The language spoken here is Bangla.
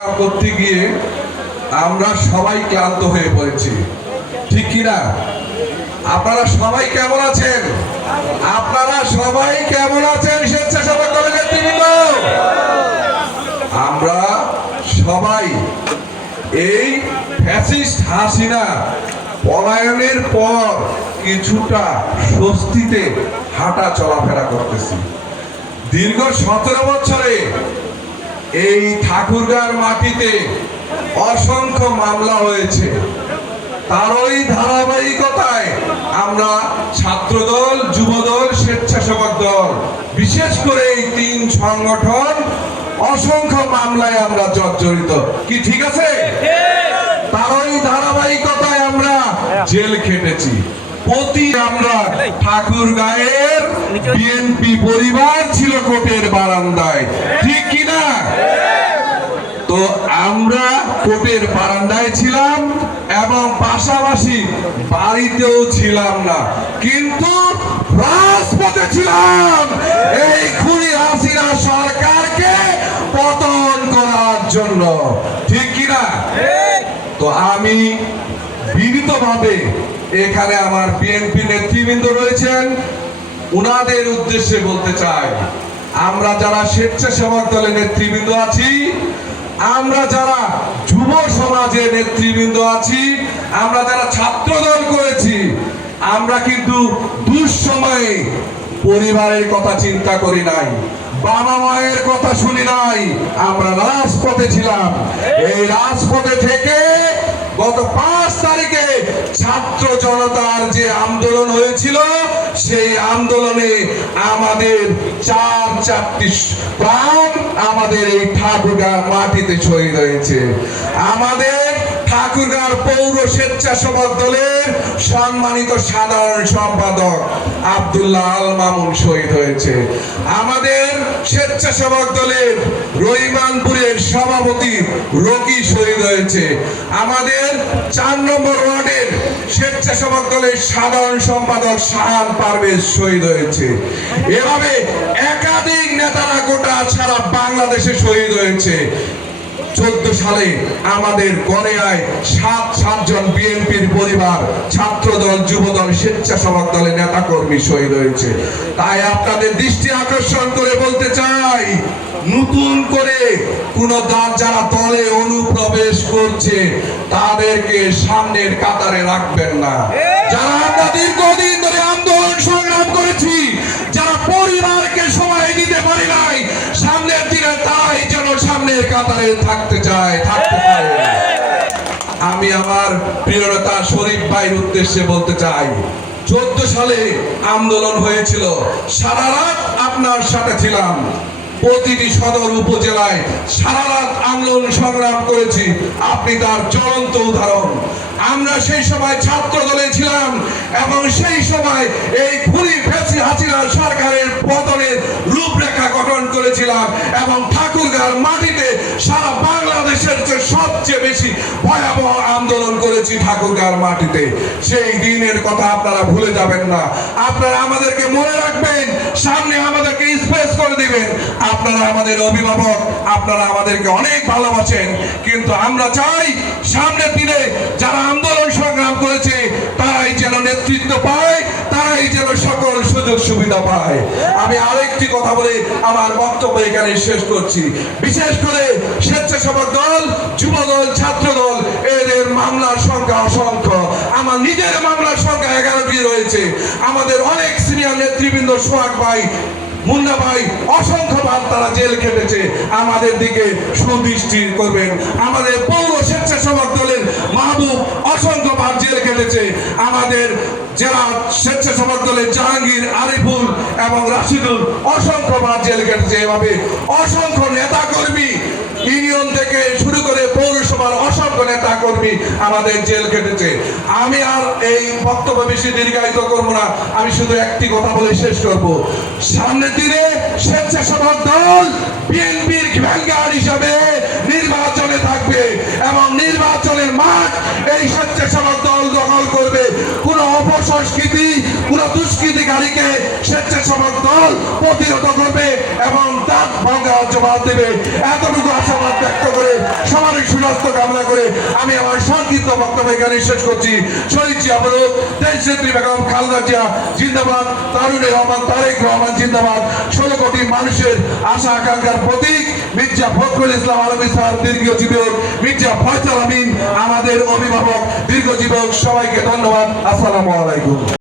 করতে গিয়ে আমরা সবাই ক্লান্ত হয়ে পড়েছি। ঠিক কিনা? আপনারা সবাই কেমন আছেন? আপনারা সবাই কেমন আছেন? স্বেচ্ছাসেবক নেতৃবৃন্দ? আমরা সবাই এই ফ্যাসিস্ট হাসিনা পলায়নের পর কিছুটা স্বস্তিতে হাঁটা চলাফেরা করতেছি। দীর্ঘ সতেরো বছরে এই ঠাকুরগার মাটিতে অসংখ্য মামলা হয়েছে। তারই ধারাবাহিকতায় আমরা ছাত্রদল যুবদল স্বেচ্ছাসেবক দল বিশেষ করে এই তিন সংগঠন অসংখ্য মামলায় আমরা জর্জরিত। কি ঠিক আছে? তারই ধারাবাহিকতায় আমরা জেল খেটেছি। প্রতি আমরা ঠাকুর গায়ের বিএনপি পরিবার ছিল কোর্টের বারান্দায়। ঠিক কিনা? তো আমরা কোটের বারান্দায় ছিলাম এবং পাশাপাশি বাড়িতেও ছিলাম না। কিন্তু রাজপথে ছিলাম। এই খুনি হাসিনা সরকারকে পতন করার জন্য। ঠিক কিনা? তো আমি বিনীতভাবে এখানে আমার বিএনপি নেতৃবৃন্দ রয়েছেন। উনাদের উদ্দেশ্যে বলতে চাই, আমরা যারা স্বেচ্ছাসেবক দলের নেতৃবৃন্দ আছি, আমরা যারা যুব সমাজের নেতৃবৃন্দ আছি, আমরা যারা ছাত্র দল করেছি, আমরা কিন্তু দুঃসময়ে পরিবারের কথা চিন্তা করি নাই, বাবা মায়ের কথা শুনি নাই, আমরা রাজপথে ছিলাম। এই রাজপথে থেকে গত পাঁচ তারিখে ছাত্র জনতার যে আন্দোলন হয়েছিল, সেই আন্দোলনে আমাদের চার চারটি প্রাণ আমাদের এই ঠাকুরগাঁ মাটিতে শহীদ হয়েছে। আমাদের ঠাকুরগাঁর পৌর স্বেচ্ছাসেবক দলের সম্মানিত সাধারণ সম্পাদক আব্দুল্লাহ আল মামুন শহীদ হয়েছে। আমাদের স্বেচ্ছাসেবক দলের রহিমানপুরের সভাপতি রকি শহীদ হয়েছে। আমাদের চার নম্বর ওয়ার্ডের স্বেচ্ছাসেবক দলের সাধারণ সম্পাদক শাহান পারভেজ শহীদ হয়েছে। এভাবে একাধিক নেতারা গোটা ছাড়া বাংলাদেশে শহীদ হয়েছে। চোদ্দ সালে আমাদের গড়েয়ায় সাত, সাতজন বিএনপির পরিবার, ছাত্রদল, যুবদল, স্বেচ্ছাসেবক নেতা কর্মী শহীদ হয়েছে। তাই আপনাদের দৃষ্টি আকর্ষণ করে বলতে চাই, নতুন করে কোন দল যারা দলে অনুপ্রবেশ করছে, তাদেরকে সামনের কাতারে রাখবেন না। যারা থাকতে চায় থাকতে পারে। আমি আমার প্রিয় নেতা শরীফ ভাইয়ের উদ্দেশ্যে বলতে চাই চোদ্দ সালে আন্দোলন হয়েছিল সারা রাত আপনার সাথে ছিলাম। প্রতিটি সদর উপজেলায় সারা রাত আন্দোলন সংগ্রাম করেছি আপনি তার চলন্ত উদাহরণ। আমরা সেই সময় ছাত্র দলে ছিলাম এবং সেই সময় এই খুনি ফেসি হাসিনা সরকারের পতনের রূপরেখা গঠন করেছিলাম এবং ঠাকুরগাঁর মাটিতে সারা বাংলাদেশের চেয়ে সবচেয়ে বেশি ভয়াবহ আন্দোলন করেছি ঠাকুরগাঁর মাটিতে। সেই দিনের কথা আপনারা ভুলে যাবেন না। আপনারা আমাদেরকে মনে রাখবেন, সামনে আমাদেরকে স্পেস করে দিবেন। আপনারা আমাদের অভিভাবক, আপনারা আমাদেরকে অনেক ভালোবাসেন। কিন্তু আমরা চাই সামনের দিনে যারা আন্দোলন সংগ্রাম করেছে, তারাই যেন নেতৃত্ব পায়, তারাই যেন সকল সুযোগ সুবিধা পায়। আমি আরেকটি কথা বলে, আমার বক্তব্য এখানে শেষ করছি। বিশেষ করে স্বেচ্ছাসেবক দল, যুব দল, ছাত্র দল, এদের মামলার সংখ্যা অসংখ্য। আমার নিজের মামলার সংখ্যা এগারোটি রয়েছে। আমাদের অনেক সিনিয়র নেতৃবৃন্দ সোহাগ ভাই মুন্না ভাই অসংখ্যবার তারা জেল খেটেছে। আমাদের দিকে সুদৃষ্টি করবেন। আমাদের পৌর স্বেচ্ছাসেবক দলের মাহবুব অসংখ্যবার জেল খেটেছে। আমাদের জেলা স্বেচ্ছাসেবক দলের জাহাঙ্গীর আরিফুল এবং রাশিদুল অসংখ্যবার জেল খেটেছে। এভাবে অসংখ্য নেতা কর্মী ইউনিয়ন থেকে শুরু করে পৌরসভার অসংখ্য নেতা কর্মী আমাদের জেল কেটেছে আমি আর এই বক্তব্য বেশি দীর্ঘায়িত করব না। আমি শুধু একটি কথা বলে শেষ করব। সামনের দিনে স্বেচ্ছাসেবক দল বিএনপির ভ্যাঙ্গার হিসাবে নির্বাচনে থাকবে এবং নির্বাচনের মাঠ এই স্বেচ্ছাসেবক দল দখল করবে। কোনো অপসংস্কৃতি কোনো দুষ্কৃতিকারীকে স্বেচ্ছাসেবক দল প্রতিহত করবে এবং তার ভাঙ্গা জবাব দেবে। এতটুকু আশাবাদ ব্যক্ত করে, সবারই সুস্বাস্থ্য কামনা করে আমি আমার সংক্ষিপ্ত বক্তব্য এখানে শেষ করছি। শহীদ জিয়া বলুক দেশ নেত্রী বেগম খালেদা জিয়া, জিন্দাবাদ। তারুণী রহমান, তারেক রহমান, জিন্দাবাদ। ষোলো কোটি মানুষের আশা, আকাঙ্ক্ষার প্রতীক, মির্জা ফখরুল ইসলাম আলমী স্যার, দীর্ঘ জীবক মির্জা ফয়সাল আমিন, আমাদের অভিভাবক, দীর্ঘ জীবক সবাইকে ধন্যবাদ। আসসালামু আলাইকুম।